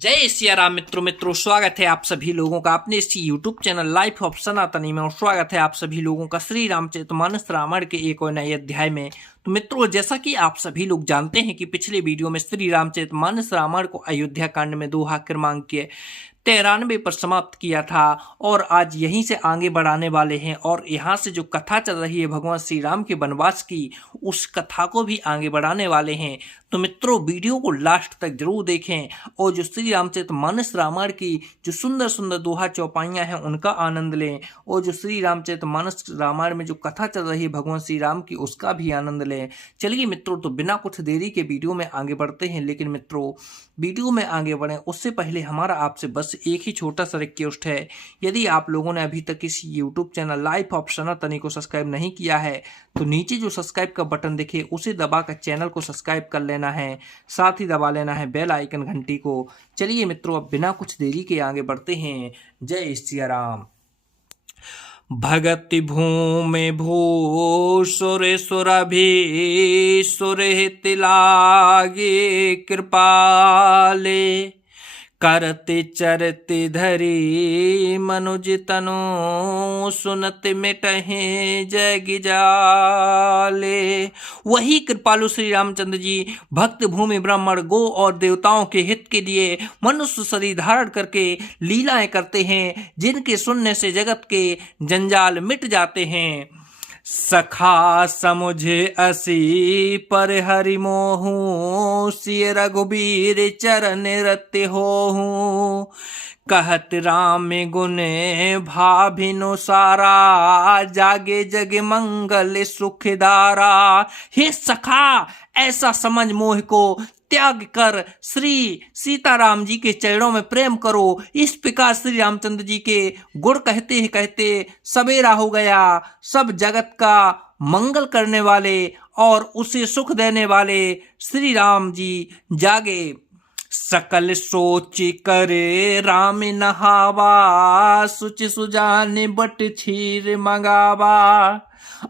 जय सिया राम मित्रों स्वागत है आप सभी लोगों का अपने इस यूट्यूब चैनल लाइफ ऑफ सनातनी में। और स्वागत है आप सभी लोगों का श्री रामचरितमानस रामायण के एक और नए अध्याय में। तो मित्रों, जैसा कि आप सभी लोग जानते हैं कि पिछले वीडियो में श्री रामचरितमानस रामायण को अयोध्या कांड में दोहा क्रमांक के 93 पर समाप्त किया था और आज यहीं से आगे बढ़ाने वाले हैं। और यहाँ से जो कथा चल रही है भगवान श्री राम के वनवास की, उस कथा को भी आगे बढ़ाने वाले हैं। तो मित्रों, वीडियो को लास्ट तक जरूर देखें और जो श्री रामचरितमानस रामायण की जो सुंदर सुंदर दोहा चौपाइयाँ हैं उनका आनंद लें, और जो श्री रामचरितमानस रामायण में जो कथा चल रही है भगवान श्री राम की, उसका भी आनंद लें। चलिए मित्रों, तो बिना कुछ देरी के वीडियो में आगे बढ़ते हैं। लेकिन मित्रों, वीडियो में आगे बढ़ें उससे पहले हमारा आपसे बस एक ही छोटा सा रिक्वेस्ट है। यदि आप लोगों ने अभी तक इस यूट्यूब चैनल लाइफ ऑफ सनातनी को सब्सक्राइब नहीं किया है तो नीचे जो सब्सक्राइब का बटन दिखे उसे दबाकर चैनल को सब्सक्राइब कर लेना है, साथ ही दबा लेना है बेल आइकन घंटी को। चलिए मित्रों, अब बिना कुछ देरी के आगे बढ़ते हैं। जय सिया राम। भगति भूमि भूसुरेश्वरभी सुरहित लागे कृपाले, करते चरते धरी मनुज तनु सुनत मिटहे जग जाले। वही कृपालु श्री रामचंद्र जी भक्त भूमि ब्राह्मण गो और देवताओं के हित के लिए मनुष्य शरीर धारण करके लीलाएं करते हैं, जिनके सुनने से जगत के जंजाल मिट जाते हैं। सखा समुझे असी पर हरि मोहू, सिय रघुबीर चरण रत्य होहू। कहत राम गुण भाभिनु सारा, जागे जग मंगल सुखदारा। हे सखा, ऐसा समझ मोह को त्याग कर श्री सीताराम जी के चरणों में प्रेम करो। इस प्रकार श्री रामचंद्र जी के गुण कहते ही कहते सवेरा हो गया। सब जगत का मंगल करने वाले और उसे सुख देने वाले श्री राम जी जागे। सकल सोच करे राम नहावा, सुच सुजान बट छीर मंगावा।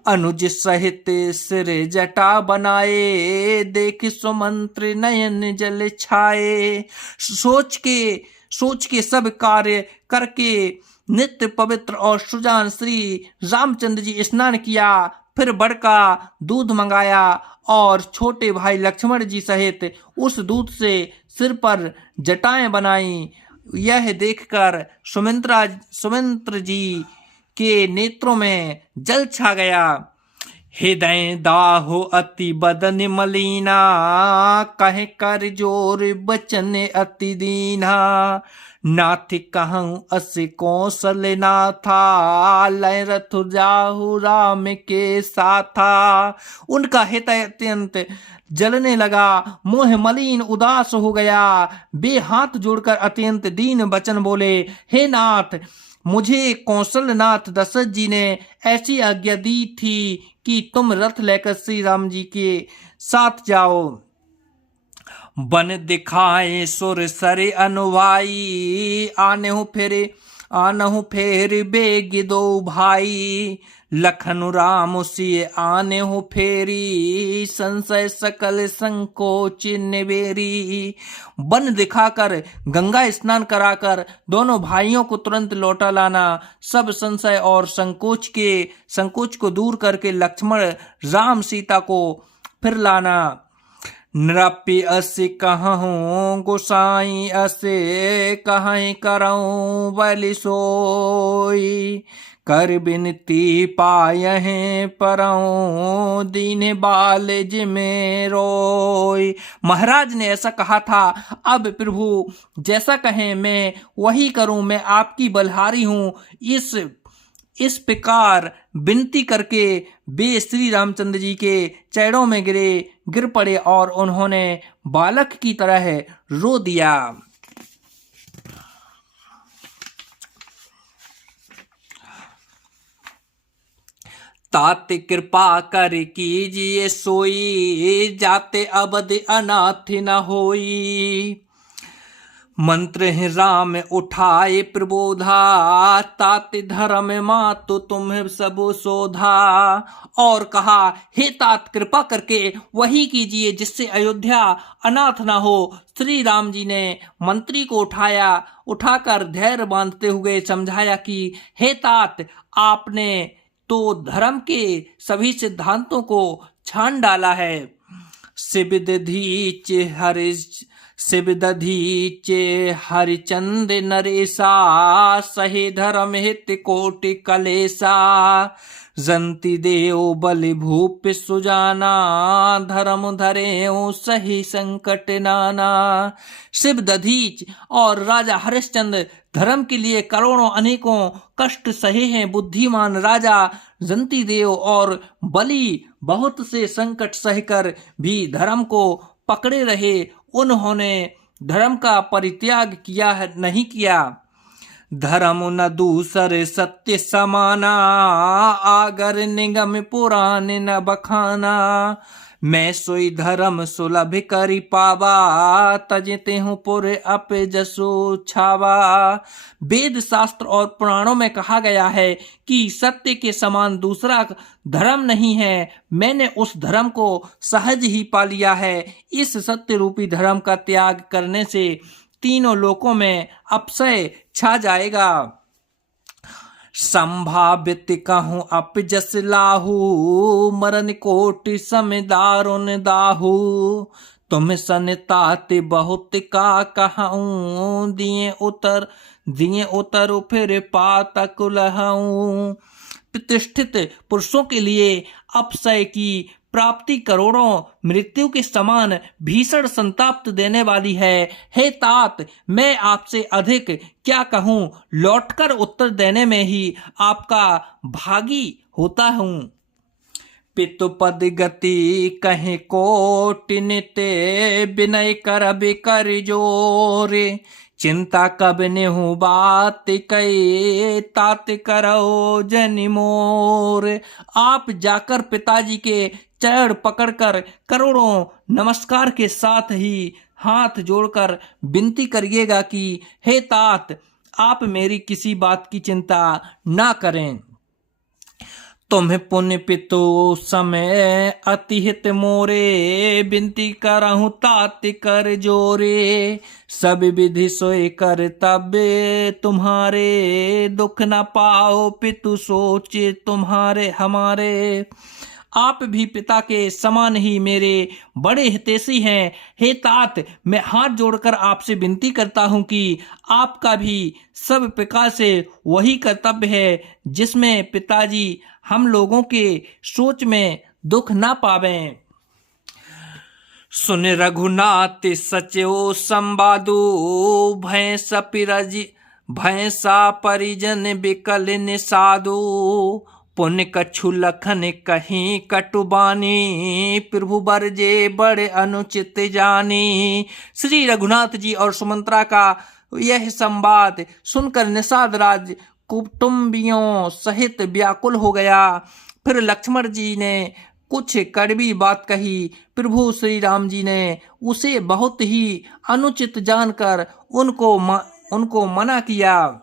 अनुज सहित सिर जटा बनाए, देख सुमंत्र नयन जल छाए। सोच के सब कार्य करके नित्य पवित्र और सुजान श्री रामचंद्र जी स्नान किया। फिर बड़का दूध मंगाया और छोटे भाई लक्ष्मण जी सहित उस दूध से सिर पर जटाएं बनाई। यह देखकर सुमिंत्र जी के नेत्रों में जल छा गया। हृदय दाहो अति बदन मलिना, कहे कर जोर बचन अति दीना। नाथ कहूँ अस कौशल नाथा, लय रथ जाहु राम के साथा। उनका हृदय अत्यंत जलने लगा, मोह मलिन उदास हो गया। बे हाथ जोड़कर अत्यंत दीन वचन बोले, हे नाथ, मुझे कौशलनाथ दशरथ जी ने ऐसी आज्ञा दी थी कि तुम रथ लेकर श्री राम जी के साथ जाओ। बन दिखाए सुर सरे अनुभाई, आनहु फेर बेग दो भाई। लखनु राम सिय आने हो फेरी, संशय सकल संकोच निबेरी। बन दिखाकर गंगा स्नान कराकर दोनों भाइयों को तुरंत लौटा लाना। सब संशय और संकोच को दूर करके लक्ष्मण राम सीता को फिर लाना। नृपि असे कहूँ गोसाई, असे कहीं करऊँ बलि सोई। कर बिनती पायहें परऊँ, दीन बाल जिमे रोई। महाराज ने ऐसा कहा था, अब प्रभु जैसा कहें मैं वही करूं। मैं आपकी बलहारी हूं। इस प्रकार विनती करके वे श्री रामचंद्र जी के चरणों में गिर पड़े और उन्होंने बालक की तरह रो दिया। तात कृपा कर कीजिए सोई, जाते अबद अनाथ न होई। मंत्र है राम उठाए प्रबोधा, तात धर्म मातु तुम्हें सब शोधा। और कहा, हे तात कृपा करके वही कीजिए जिससे अयोध्या अनाथ ना हो। श्री राम जी ने मंत्री को उठाकर धैर्य बांधते हुए समझाया कि हे तात, आपने तो धर्म के सभी सिद्धांतों को छान डाला है। शिवदधीचे हरिचंद नरेशा, सहे धर्म हित कोटि कलेसा। जंती देव बलि भूप सुजाना, धर्म धरेऊ सही संकट नाना। शिव दधीच और राजा हरिश्चंद्र धर्म के लिए करोड़ों अनेकों कष्ट सहे हैं। बुद्धिमान राजा जंती देव और बलि बहुत से संकट सहकर भी धर्म को पकड़े रहे। उन्होंने धर्म का परित्याग नहीं किया। धर्म न दूसरे सत्य समाना, आगर निगम पुराण न बखाना। मैं सोई धर्म सुलभ करी पावा, तजते हूँ पुर अप जसो छावा। वेद शास्त्र और पुराणों में कहा गया है कि सत्य के समान दूसरा धर्म नहीं है। मैंने उस धर्म को सहज ही पा लिया है। इस सत्य रूपी धर्म का त्याग करने से तीनों लोकों में अपसय छा जाएगा। संभावित कहूँ अप जस लाहू, मरण कोटि सम दारुण दाहू। तुम सन तात बहुत का कहूँ, दिए उतर फिर पातक लहूँ। प्रतिष्ठित पुरुषों के लिए अपसय की प्राप्ति करोड़ों मृत्यु के समान भीषण संताप देने वाली है। हे तात, मैं आपसे अधिक क्या कहूँ, लौटकर उत्तर देने में ही आपका भागी होता हूँ। पितुपद गति कहे कोटि निते, विनय कर जोरे। चिंता कब ने हूँ बात कही, तात करो जनि मोर। आप जाकर पिताजी के चरण पकड़कर करोड़ों नमस्कार के साथ ही हाथ जोड़कर विनती करिएगा कि हे तात, आप मेरी किसी बात की चिंता ना करें। तुम्हें पुण्य पितो समय अतिहित मोरे, बिनती करहूँ तात कर जोरे। सब विधि सोए कर तब तुम्हारे, दुख न पाओ पितु सोचे तुम्हारे हमारे। आप भी पिता के समान ही मेरे बड़े हितैषी हैं। हे तात, मैं हाथ जोड़कर आपसे विनती करता हूँ कि आपका भी सब प्रकार से वही कर्तव्य है जिसमें पिताजी हम लोगों के सोच में दुख ना पावें। सुन रघुनाथ सचो संवादो, भैंसा परिजन बिकल निषादो। पुण्य कछु लखन कहीं कटुबानी, प्रभु बरजे बड़े अनुचित जानी। श्री रघुनाथ जी और सुमंत्रा का यह संवाद सुनकर निषाद राज कुटुंबियों सहित व्याकुल हो गया। फिर लक्ष्मण जी ने कुछ कड़वी बात कही। प्रभु श्री राम जी ने उसे बहुत ही अनुचित जानकर उनको मना किया।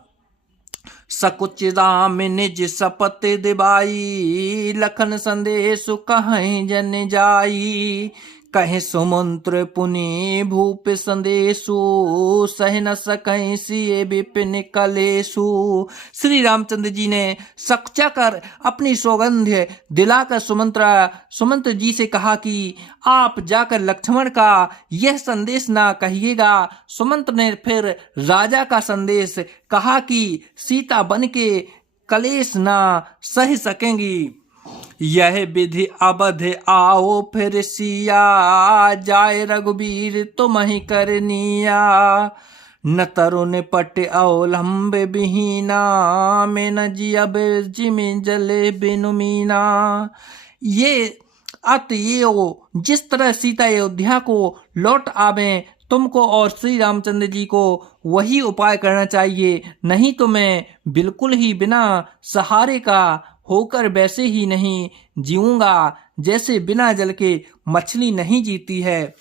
सकुच राम निज सपत दिवाई, लखन संदेश कहीं जन जाई। कहे सुमंत्र पुनि भूप संदेशु, सह न सकहीं सिए विपिन कलेशु। श्री रामचंद्र जी ने सकुचा कर अपनी सौगंध दिलाकर सुमंत्र जी से कहा कि आप जाकर लक्ष्मण का यह संदेश ना कहिएगा। सुमंत्र ने फिर राजा का संदेश कहा कि सीता बन के कलेश ना सह सकेंगी। यह विधि अवध आओ फिर सिया, जाय रघुबीर तुम्हि करनिया। न तरुण पट अवलंब बिहीना, में न जियब जिमि जले बिनु मीना। ये जिस तरह सीता अयोध्या को लौट आवे, तुमको और श्री रामचंद्र जी को वही उपाय करना चाहिए। नहीं तो मैं बिल्कुल ही बिना सहारे का होकर वैसे ही नहीं जीऊंगा जैसे बिना जल के मछली नहीं जीती है।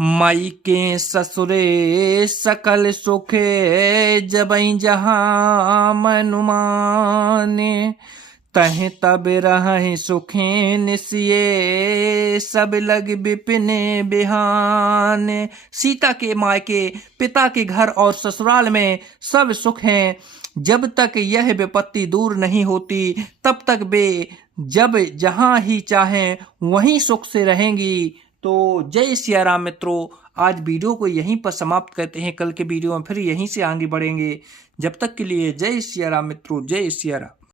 मायके ससुरे सकल सुखे, जबई जहाँ मनुमाने। तह तब रहे सुखे निसिये, सब लग विपिन बिहाने। सीता के मायके, पिता के घर और ससुराल में सब सुख हैं। जब तक यह विपत्ति दूर नहीं होती तब तक वे जब जहां ही चाहें वहीं सुख से रहेंगी। तो जय सिया राम मित्रों, आज वीडियो को यहीं पर समाप्त करते हैं। कल के वीडियो में फिर यहीं से आगे बढ़ेंगे। जब तक के लिए जय सिया राम मित्रों, जय सिया राम।